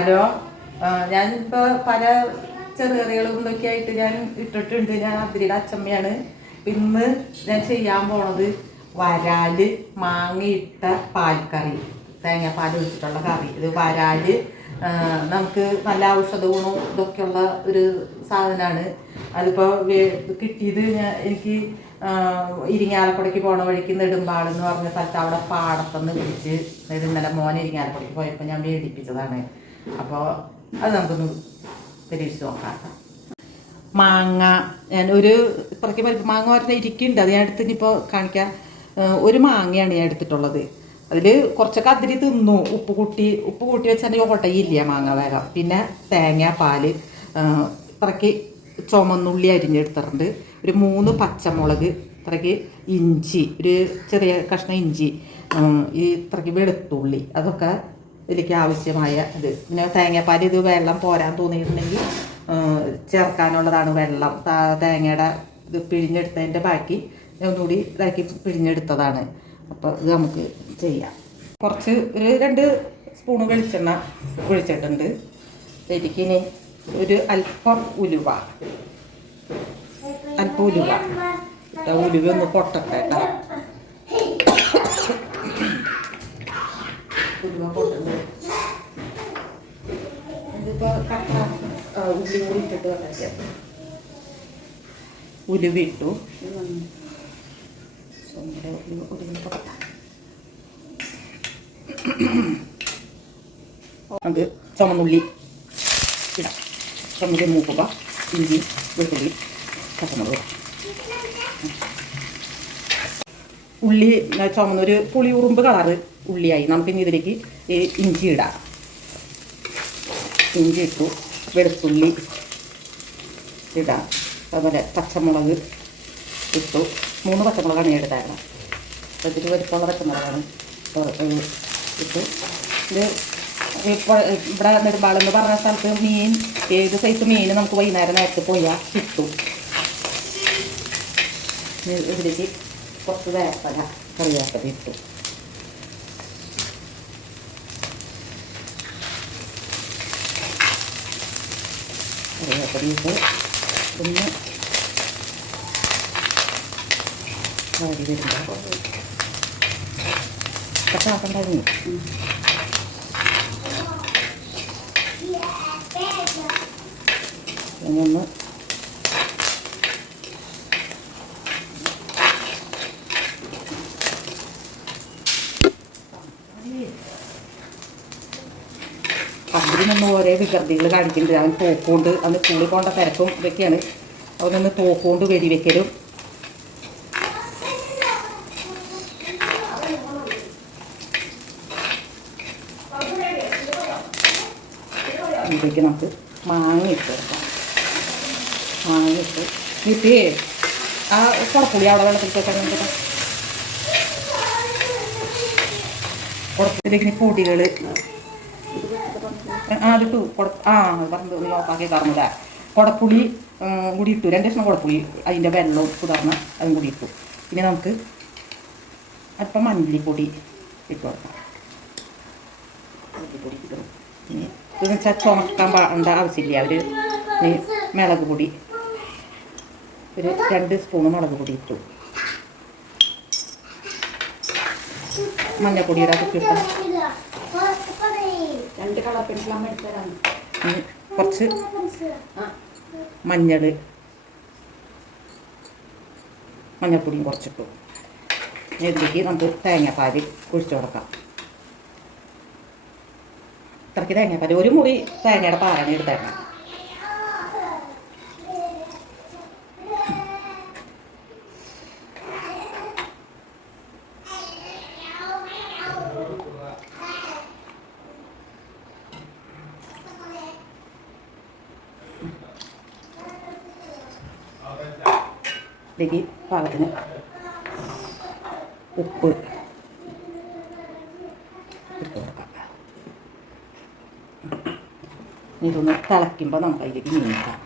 Hello, ഞാനിപ്പോൾ പല ചെറുകറികളും ഇതൊക്കെ ആയിട്ട് ഞാൻ ഇട്ടിട്ടുണ്ട്. ഞാൻ അതിരിയുടെ അച്ചമ്മയാണ്. ഇന്ന് ഞാൻ ചെയ്യാൻ പോണത് വരാല് മാങ്ങയിട്ട പാൽക്കറി, തേങ്ങാപ്പാൽ ഒഴിച്ചിട്ടുള്ള കറി. ഇത് വരാല് നമുക്ക് നല്ല ഔഷധ ഗുണവും ഇതൊക്കെയുള്ള ഒരു സാധനമാണ്. അതിപ്പോൾ കിട്ടിയത് എനിക്ക് ഇരിങ്ങാലക്കുടയ്ക്ക് പോണ വഴിക്ക് നെടുമ്പാടെന്ന് പറഞ്ഞ സ്ഥലത്ത് അവിടെ പാടത്തുനിന്ന് പിടിച്ച് ഇന്നലെ മോൻ ഇരിങ്ങാലക്കുടയ്ക്ക് പോയപ്പോൾ ഞാൻ മേടിപ്പിച്ചതാണ്. അപ്പോൾ അത് നമുക്കൊന്ന് പരീക്ഷിച്ച് നോക്കാം. മാങ്ങ ഞാൻ ഒരു ഇപ്പുറയ്ക്ക് പരിപ്പ് മാങ്ങ പറഞ്ഞാൽ ഇരിക്കുന്നുണ്ട്, അത് ഞാൻ എടുത്തിപ്പോൾ കാണിക്കാം. ഒരു മാങ്ങയാണ് ഞാൻ എടുത്തിട്ടുള്ളത്. അതിൽ കുറച്ചൊക്കെ അതിരി തിന്നു. ഉപ്പ് കൂട്ടി വെച്ചാൽ ഓട്ടയില്ല മാങ്ങ വേഗം. പിന്നെ തേങ്ങ, പാൽ, ഇത്രയ്ക്ക് ചുമന്നുള്ളി അരിഞ്ഞെടുത്തിട്ടുണ്ട്. ഒരു 3 പച്ചമുളക്, ഇത്രയ്ക്ക് ഇഞ്ചി, ഒരു ചെറിയ കഷ്ണം ഇഞ്ചി, ഈ ഇത്രയ്ക്ക് വെളുത്തുള്ളി, അതൊക്കെ ഇതിലേക്ക് ആവശ്യമായ ഇത്. പിന്നെ തേങ്ങാപ്പാൽ ഇത് വെള്ളം പോരാൻ തോന്നിയിട്ടുണ്ടെങ്കിൽ ചേർക്കാനുള്ളതാണ് വെള്ളം. തേങ്ങയുടെ ഇത് പിഴിഞ്ഞെടുത്തതിൻ്റെ ബാക്കി ഒന്നുകൂടി ഇതാക്കി പിഴിഞ്ഞെടുത്തതാണ്. അപ്പോൾ ഇത് നമുക്ക് ചെയ്യാം. കുറച്ച് ഒരു 2 സ്പൂൺ വെളിച്ചെണ്ണ ഒഴിച്ചിട്ടുണ്ട്. ശരിക്കിനി ഒരു അല്പം ഉലുവ ഉലുവ ഒന്ന് പൊട്ടട്ടെ കേട്ടോ. ഉലുവ പൊട്ടുണ്ട്. ഇതിപ്പോൾ കട്ട ഉള്ളി കൂടി ഇട്ടിട്ട് വരാം. ഉലുവ ഇട്ടു. അത് ചുമന്നുള്ളി ഇടാം. ചുമന്നുള്ളി മൂക്കുക, ഇഞ്ചി, വെളുത്തുള്ളി, പച്ചമുളക്. ഉള്ളി ചുമന്നൊരു പുളി ഉറുമ്പ് കളറ് ഉള്ളിയായി. നമുക്കിനി ഇതിലേക്ക് ഇഞ്ചി ഇടാം. ഇഞ്ചി ഇട്ടു, വെളുത്തുള്ളി ഇടാം. അതുപോലെ പച്ചമുളക് ഇട്ടു. 3 പച്ചമുളകാണ് ഞാൻ എടുത്തായിരുന്നു. അതിൽ വലിപ്പമുള്ള പച്ചമുളകാണ് ഇട്ടു. ഇത് ഇപ്പോൾ ഇവിടെ നെടുമ്പാളെന്ന് പറഞ്ഞ സ്ഥലത്ത് മീൻ, ഏത് സൈസ് മീൻ നമുക്ക് വൈകുന്നേരം നേരത്തെ പോയാൽ കിട്ടും. ഇതിലേക്ക് കുറച്ച് വേപ്പല, കറിവേപ്പല ഇട്ടു. കറിവേപ്പല ഇട്ട് ഒന്ന് വാടി വരുമ്പോൾ കട്ടാക്കണ്ടായിരുന്നു. ഒന്ന് അതിനൊന്നും ഓരോ വികൃതികൾ കാണിക്കുന്നുണ്ട്. അവൻ തോക്കുകൊണ്ട് അന്ന് സ്കൂളിൽ പോകേണ്ട തിരക്കും ഇതൊക്കെയാണ്. അവനൊന്ന് തോക്കുകൊണ്ട് വെടിവെക്കലും. ഇതിലേക്ക് നമുക്ക് മാങ്ങ ഇട്ട് കൊടുക്കാം. മാങ്ങ ഇട്ട് വീട്ടിൽ ആ കുടപ്പുളി അവിടെ വെള്ളത്തിൽ വെക്കാൻ വേണ്ടിയിട്ട് കുടപ്പത്തിലേക്ക് പൊടികൾ അതിട്ടു. അത് പറഞ്ഞു നീ ഓഫാക്കി തറന്നില്ല. കുടപ്പുളി കൂടി ഇട്ടു. 2 കഷ്ണം കുടപ്പുളി, അതിൻ്റെ വെള്ളവും കുതിർന്ന് അതും കൂടി ഇട്ടു. പിന്നെ നമുക്ക് അല്പം മല്ലിപ്പൊടി ഇട്ട് കൊടുക്കാം. മല്ലിപ്പൊടി ഇടും. പിന്നെ ഇതെന്ന് വെച്ചാൽ ചുമക്കാൻ പാടേണ്ട ആവശ്യമില്ല. ഒരു മുളക് പൊടി, ഒരു 2 സ്പൂൺ മുളക് പൊടി ഇട്ടു. മഞ്ഞപ്പൊടിയുടെ ഇട്ടു. കുറച്ച് മഞ്ഞൾപ്പൊടിയും കുറച്ചിട്ടു. ഇതിലേക്ക് നമുക്ക് തേങ്ങാപ്പാൽ ഒഴിച്ചു കൊടുക്കാം. ഇത്രയ്ക്ക് തേങ്ങാപ്പാൽ, ഒരു മുറി തേങ്ങയുടെ പാലാണ് എടുത്തേക്കണം. ഇതിലേക്ക് പാകത്തിന് ഉപ്പ് ഇട്ട് കൊടുക്കാം. ഇതൊന്ന് തിളയ്ക്കുമ്പോൾ നമുക്ക് അതിലേക്ക് മീൻ ഇടാം.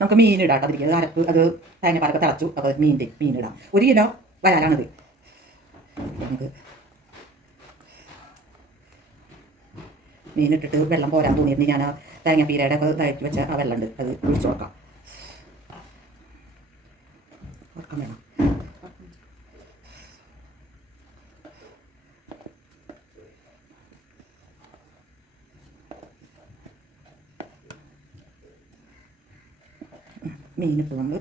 നമുക്ക് മീനിടാം. അതിരിക്കുന്നത് അരപ്പ്, അത് തേങ്ങാപ്പാലൊക്കെ തിളച്ചു. അപ്പോൾ മീനിടാം. 1 കിലോ വരാലാണത്. നമുക്ക് മീനിട്ടിട്ട് വെള്ളം പോരാൻ തോന്നിയിരുന്നു. ഞാൻ ആ തേങ്ങാപ്പീരയുടെ ഒക്കെ ഇതാക്കി വെച്ച ആ വെള്ളം ഉണ്ട്, അത് ഒഴിച്ചു നോക്കാം. വറക്കാൻ വേണം. മീനിട്ട് നമ്മൾ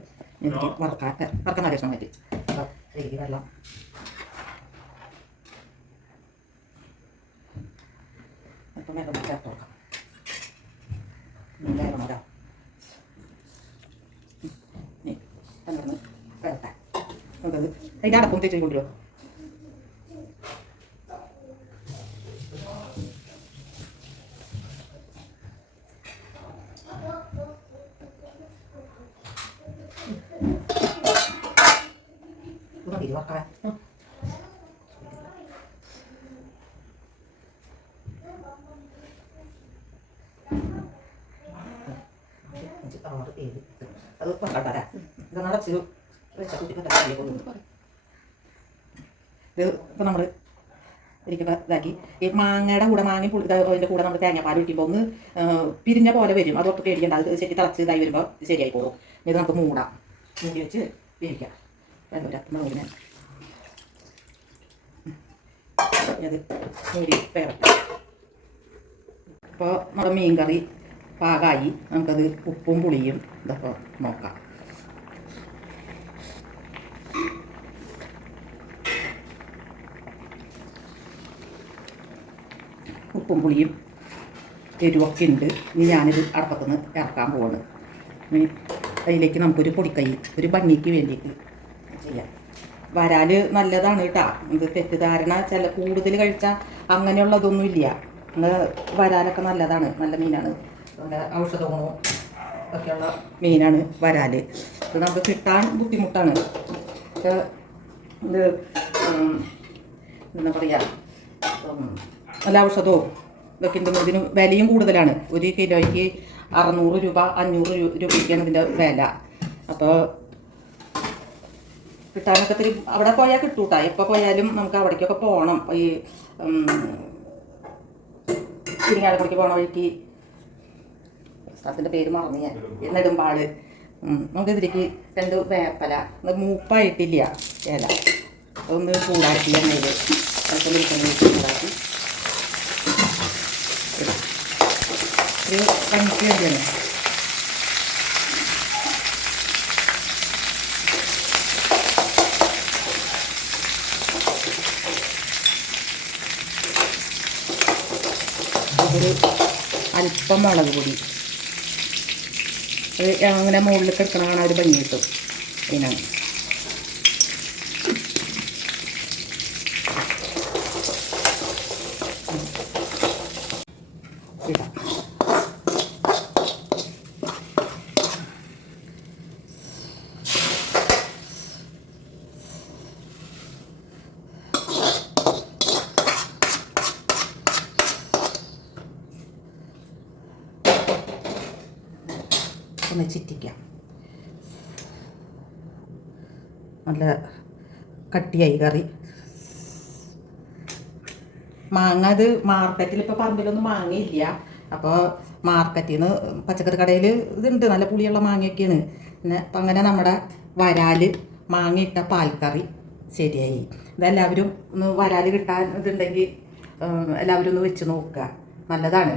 വറക്കാൻ ആലോചന പറ്റി ശരി വെള്ളം അപ്പം വേഗം ചേർത്ത് നോക്കാം. വേഗം വരാം. വരട്ടെ നമുക്കത് അതിൻ്റെ അടപ്പം തേച്ച് കൊണ്ടുവരുമോ? വറക്കാൻ അത് കണ്ടാ ഇത് നടച്ച് ഇത് ഇപ്പം നമ്മൾ ഇരിക്കുമ്പോൾ ഇതാക്കി ഈ മാങ്ങയുടെ കൂടെ അതിൻ്റെ കൂടെ നമ്മൾ തേങ്ങാപ്പാൽ ഒഴിക്കുമ്പോൾ ഒന്ന് പിരിഞ്ഞ പോലെ വരും. അതൊക്കെ പേടിക്കേണ്ട, അത് ശരി തിളച്ച് ഇതായി വരുമ്പോൾ ശരിയായി പോകും. ഇത് നമുക്ക് മൂടി വെച്ച് വേവിക്കാം. മുളകിനെ അത് മൂടി വേവട്ടെ. അപ്പോൾ നമ്മുടെ മീൻ കറി പാകമായി. നമുക്കത് ഉപ്പും പുളിയും ഇതൊക്കെ നോക്കാം. ഉപ്പും പുളിയും എരിവൊക്കെ ഉണ്ട്. ഇനി ഞാനിത് അടപ്പത്തുനിന്ന് ഇറക്കാൻ പോവാണ്. അതിലേക്ക് നമുക്കൊരു പൊടിക്കൈ ഒരു ഭംഗിക്ക് വേണ്ടിയിട്ട് ചെയ്യാം. വരാൽ നല്ലതാണ് കേട്ടോ. ഇത് തെറ്റിദ്ധാരണ ചില കൂടുതൽ കഴിച്ചാൽ അങ്ങനെയുള്ളതൊന്നും ഇല്ല. വരാലൊക്കെ നല്ലതാണ്, നല്ല മീനാണ്. നല്ല ഔഷധ ഗുണവും ഒക്കെയുള്ള മീനാണ് വരാൽ. ഇത് നമുക്ക് കിട്ടാൻ ബുദ്ധിമുട്ടാണ്. പക്ഷേ ഇത് എന്താ പറയുക, നല്ല ഔഷധവും ഇതൊക്കെ ഉണ്ട്. ഇതിന് വിലയും കൂടുതലാണ്. ഒരു കിലോയ്ക്ക് 600 രൂപ 500 രൂപയ്ക്കാണ് ഇതിൻ്റെ വില. അപ്പോൾ കിട്ടാനൊക്കെ ഇത്തിരി അവിടെ പോയാൽ കിട്ടൂട്ടാ. എപ്പോൾ പോയാലും നമുക്ക് അവിടേക്കൊക്കെ പോകണം. ഈ ഇരിങ്ങാലക്കുടിക്ക് പോകണ വഴിക്ക് സ്ഥലത്തിൻ്റെ പേര് മറന്നു ഞാൻ, നെടുമ്പാട്. നമുക്കിതിലേക്ക് 2 വേപ്പല, മൂപ്പായിട്ടില്ല ഇല, ഒന്ന് ചൂടാക്കി എണ്ണയിൽ ചൂടാക്കി ഒരു പണിക്ക് വേണ്ടിയാണ്. ഒരു അല്പം മുളക് പൊടി, അത് അങ്ങനെ മുകളിൽ കിടക്കണതാണ് ഒരു ഭംഗി കിട്ടും. അതിനാണ് ഇടാം. ഒന്ന് ചിറ്റിക്കാം. നല്ല കട്ടിയായി കറി. മാങ്ങ ഇത് മാർക്കറ്റിൽ ഇപ്പോൾ പറമ്പിലൊന്നും മാങ്ങയില്ല. അപ്പോൾ മാർക്കറ്റിൽ നിന്ന് പച്ചക്കറി കടയിൽ ഇതുണ്ട്, നല്ല പുളിയുള്ള മാങ്ങയൊക്കെയാണ്. പിന്നെ അപ്പം അങ്ങനെ നമ്മുടെ വരാൽ മാങ്ങയിട്ട പാൽക്കറി ശരിയായി. ഇതെല്ലാവരും ഒന്ന് വരാൽ കിട്ടാൻ ഇതുണ്ടെങ്കിൽ എല്ലാവരും ഒന്ന് വെച്ച് നോക്കുക, നല്ലതാണ്.